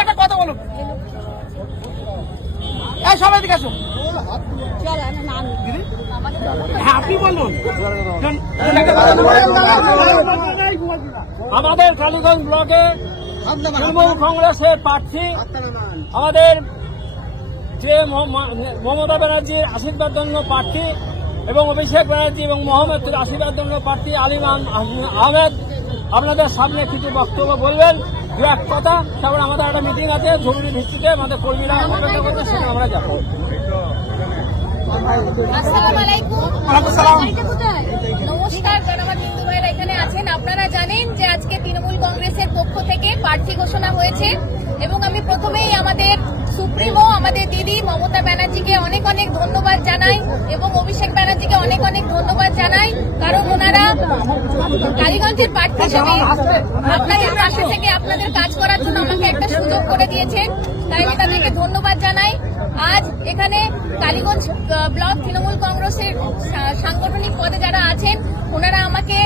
একটা কথা বলুন, সবাই দিকে আসুন। হ্যাঁ, আপনি বলুন। আমাদের কালীগঞ্জ ব্লকে তৃণমূল কংগ্রেসের প্রার্থী আমাদের যে মমতা ব্যানার্জির আশীর্বাদজন্য প্রার্থী এবং অভিষেক ব্যানার্জি এবং মোহাম্মদের আশীর্বাদজন্য প্রার্থী আলিম আহমেদ আপনাদের সামনে কিছু বক্তব্য বলবেন, দু এক কথা। তারপর আমাদের একটা মিটিং আছে জরুরি ভিত্তিতে, আমাদের কর্মীরা অপেক্ষা করবে, সেটা আমরা যাবো। নমস্কার, জনমত হিন্দু ভাইরা এখানে আছেন। আপনারা জানেন যে আজকে তৃণমূল কংগ্রেসের পক্ষ থেকে প্রার্থী ঘোষণা হয়েছে এবং আমি প্রথমেই আমাদের সুপ্রিমো আমাদের দিদি মমতা ব্যানার্জিকে অনেক অনেক ধন্যবাদ জানাই এবং অভিষেক ব্যানার্জিকে অনেক অনেক ধন্যবাদ জানাই, কারণ ওনারা কালীগঞ্জের প্রার্থী হিসেবে আপনাদের পাশে থেকে আপনাদের কাজ করার জন্য আমাকে একটা সুযোগ করে দিয়েছেন, তাই আমি তাদেরকে ধন্যবাদ জানাই। আজ এখানে কালীগঞ্জ ব্লক তৃণমূল কংগ্রেসের সাংগঠনিক পদে যারা আছেন ওনারা আমাকে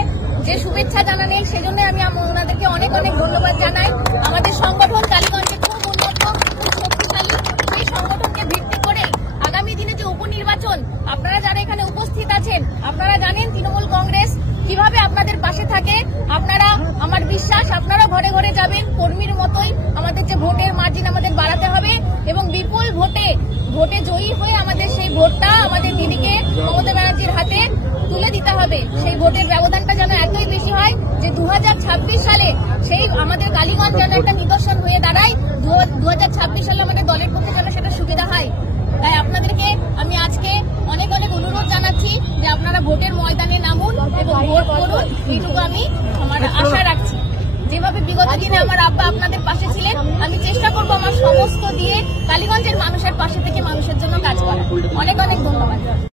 যে শুভেচ্ছা জানালেন সেজন্য আমি ওনাদেরকে অনেক অনেক ধন্যবাদ জানাই। আমাদের সংগঠন কালীগঞ্জে খুব উন্নত, খুব শক্তিশালী। এই সংগঠনকে ভিত্তি করে আগামী দিনে যে উপনির্বাচন, আপনারা যারা এখানে উপস্থিত আছেন আপনারা জানেন তৃণমূল কংগ্রেস কিভাবে আপনাদের পাশে থাকে। আপনারা, আমার বিশ্বাস আপনারা ঘরে ঘরে যাবেন, কর্মীর মতোই আমাদের যে ভোটের মার্জিন আমাদের বাড়াতে হবে এবং বিপুল ভোটে জয়ী হয়ে আমাদের সেই ভোটটা আমাদের দিদিকে মমতা ব্যানার্জির হাতে তুলে দিতে হবে। সেই ভোটের ব্যবধানটা যেন এতই বেশি হয় যে 2026 সালে সেই আমাদের কালীগঞ্জ যেন একটা নিদর্শন হয়ে দাঁড়ায়, 2026 সালে আমাদের দলের পক্ষে যেন সেটা সুবিধা হয়। তাই আপনাদেরকে আমি আজকে অনেক অনেক অনুরোধ জানাচ্ছি যে আপনারা ভোটের ময়দানে নামুন এবং ভোট করুন, এইটুকু আমি আমার আশা রাখছি।